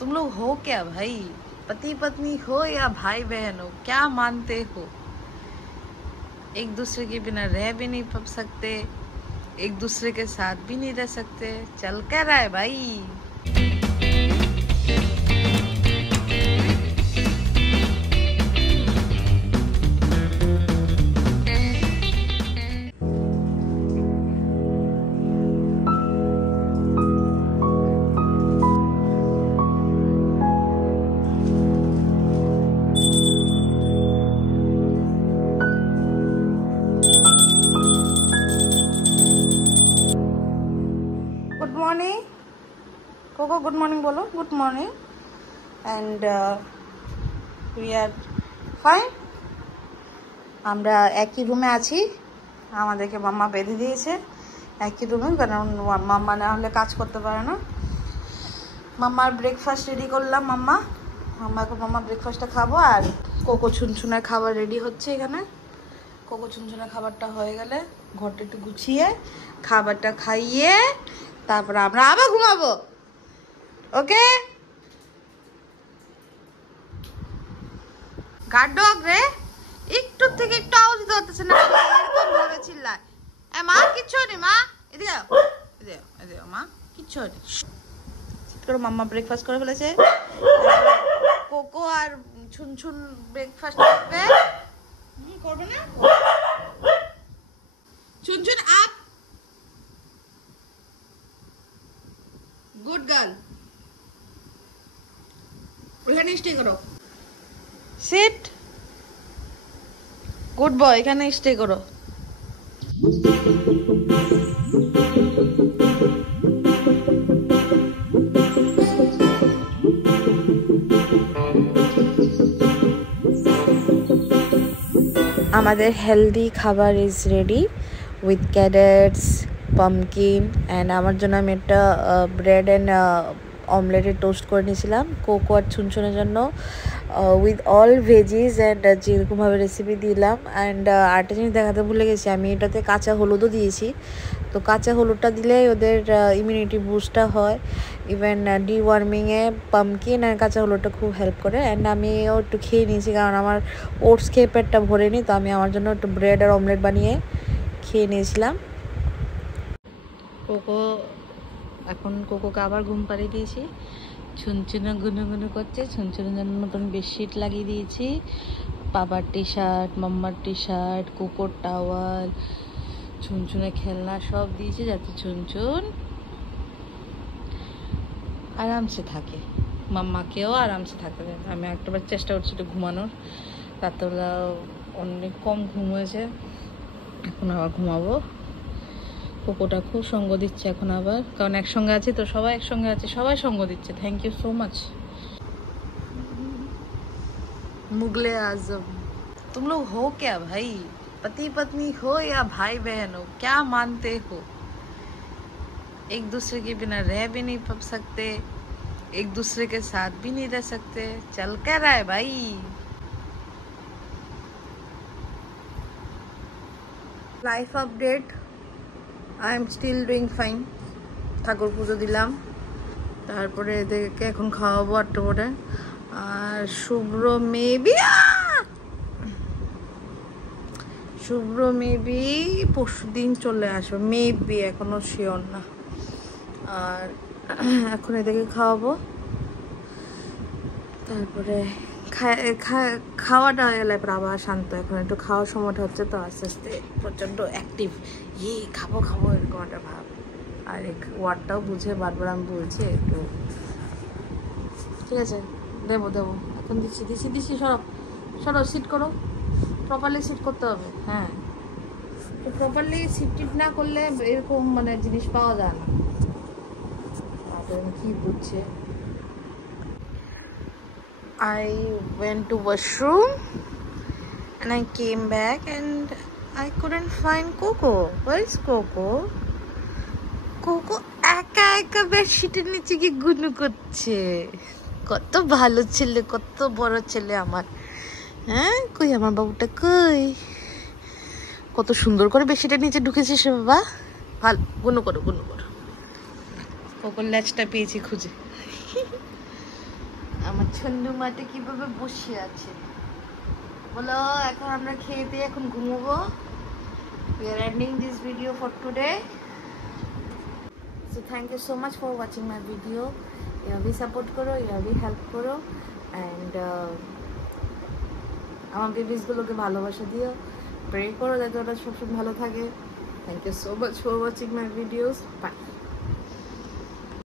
तुम लोग हो क्या भाई? पति पत्नी हो या भाई बहन हो, क्या मानते हो? एक दूसरे के बिना रह भी नहीं सकते, एक दूसरे के साथ भी नहीं रह सकते। चल कर रहा है भाई। Good morning Coco, good morning बोलो। Good morning and we are fine. আমরা একই রুমে আছি, আমাদেরকে মাম্মা বেঁধে দিয়েছে একই রুমে, কারণ মাম্মা না হলে কাজ করতে পারে না। মাম্মার ব্রেকফাস্ট রেডি করলাম। মাম্মা ব্রেকফাস্টটা খাবো, আর কোকো ছুনছুনের খাবার রেডি হচ্ছে এখানে। কোকো ছুনছুনের খাবারটা হয়ে গেলে ঘরটা একটু গুছিয়ে খাবারটা খাইয়ে তারপরে আমরা আবার ঘুমাবো। ওকে গার্ড ডগ রে, একটু থেকে একটু আওয়াজ দিতে পারতেছে না, এরকম ভাবে চিল্লায়। মা কিচ্ছু নেই, মা এদিকে এদিকে মা কিচ্ছু নেই। করে মাম্মা ব্রেকফাস্ট করে ফেলেছে, কোকো আর ছুনছুন ব্রেকফাস্ট করবে। করবে না ছুনছুন? আপ, গুড গার্ল, ওখানে স্টে করো। সিট, গুড বয়, এখানে স্টে করো। আমাদের হেলদি খাবার is ready with carats, pumpkin and আমার জন্য আমি একটা ব্রেড অ্যান্ড অমলেটের টোস্ট করে নিয়েছিলাম। কোকো আর ছুনছুনের জন্য উইথ অল ভেজিস অ্যান্ড যেরকমভাবে রেসিপি দিলাম। অ্যান্ড আরেকটা জিনিস দেখাতে ভুলে গেছি, আমি এটাতে কাঁচা হলুদও দিয়েছি। তো কাঁচা হলুদটা দিলে ওদের ইমিউনিটি বুস্টটা হয়। ইভেন ডিওয়ার্মিংয়ে পামকিন আর কাঁচা হলুদটা খুব হেল্প করে। অ্যান্ড আমিও একটু খেয়ে নিয়েছি, কারণ আমার ওটস খেয়ে পেটটা ভরেনি, তো আমি আমার জন্য একটু ব্রেড আর অমলেট বানিয়ে খেয়ে নিয়েছিলাম। কোকোকে আবার ঘুম পাড়িয়ে দিয়েছি। ছুনছুনো গুনো করছে, ছুনছুনের জন্য নতুন বেডশিট লাগিয়ে দিয়েছি। বাবার টি শার্ট, মাম্মার টি শার্ট, কোকোর টাওয়াল, ছুনছুনের খেলনা সব দিয়েছি, যাতে ছুনছুন আরামসে থাকে, মাম্মাকেও আরামসে থাকতে দেয়। আমি একটাবার চেষ্টা করছি একটু ঘুমানোর, রাতবেলা অনেক কম ঘুম হয়েছে, এখন আবার ঘুমাবো। কোকোটা খুব সঙ্গ দিচ্ছে এখন আবার, কারণ একসঙ্গে আছি তো, সবাই একসঙ্গে আছে, সবাই সঙ্গ দিচ্ছে। Thank you so much. Mughle Azam, तुम लोग हो क्या भाई? पति पत्नी हो या भाई बहन हो, क्या मानते हो? एक दूसरे के बिना रह भी नहीं सकते, एक दूसरे के साथ भी नहीं रह सकते। चल क्या रहा है भाई? Life update, I am still doing fine. ঠাকুর পুজো দিলাম, তারপরে এদেরকে এখন খাওয়াবো 8টা করে। আর শুভ্র মেবি পরশুদিন চলে আসবে, মেবি, এখনো শিওর না। আর এখন এদেরকে খাওয়াবো, তারপরে খাওয়াটা হয়ে গেলে এরপর আবার শান্ত। এখন একটু খাওয়ার সময়টা হচ্ছে তো, আস্তে আস্তে প্রচণ্ড অ্যাক্টিভ, খাবো এরকম একটা ভাব। আর ওয়ার্ডটাও বুঝে বারবার আমি বলছি একটু, ঠিক আছে দেবো এখন দিচ্ছি। সরো সিট করো, প্রপারলি সিট করতে হবে। হ্যাঁ, তো প্রপারলি সিট না করলে এরকম মানে জিনিস পাওয়া যায় না। কি বুঝছে? I went to washroom and I came back and I couldn't find Coco. Where is Coco? Coco একা বেডশিটের নিচে গিয়ে গুনু করছে। কত ভালো ছেলে, কত বড় ছেলে আমার। হ্যাঁ, কই আমার বাবুটা কই? কত সুন্দর করে বেডশিটের নিচে ঢুকেছিস বাবা। ভালো, গুনু করো। কোকোর ল্যাচটা পেয়েছি খুঁজে। ছন্দু মাঠে কিভাবে বসে আছে বলো। এখন আমরা খেয়ে দিয়ে এখন ঘুমোবো। We are ending this video for today. So thank you so much for watching my video. এভাবেই সাপোর্ট করো, এভাবেই হেল্প করো, অ্যান্ড আমার বেবিসগুলোকে ভালোবাসা দিও, প্রে করো যাতে ওরা সবসময় ভালো থাকে। Thank you so much for watching my videos. By.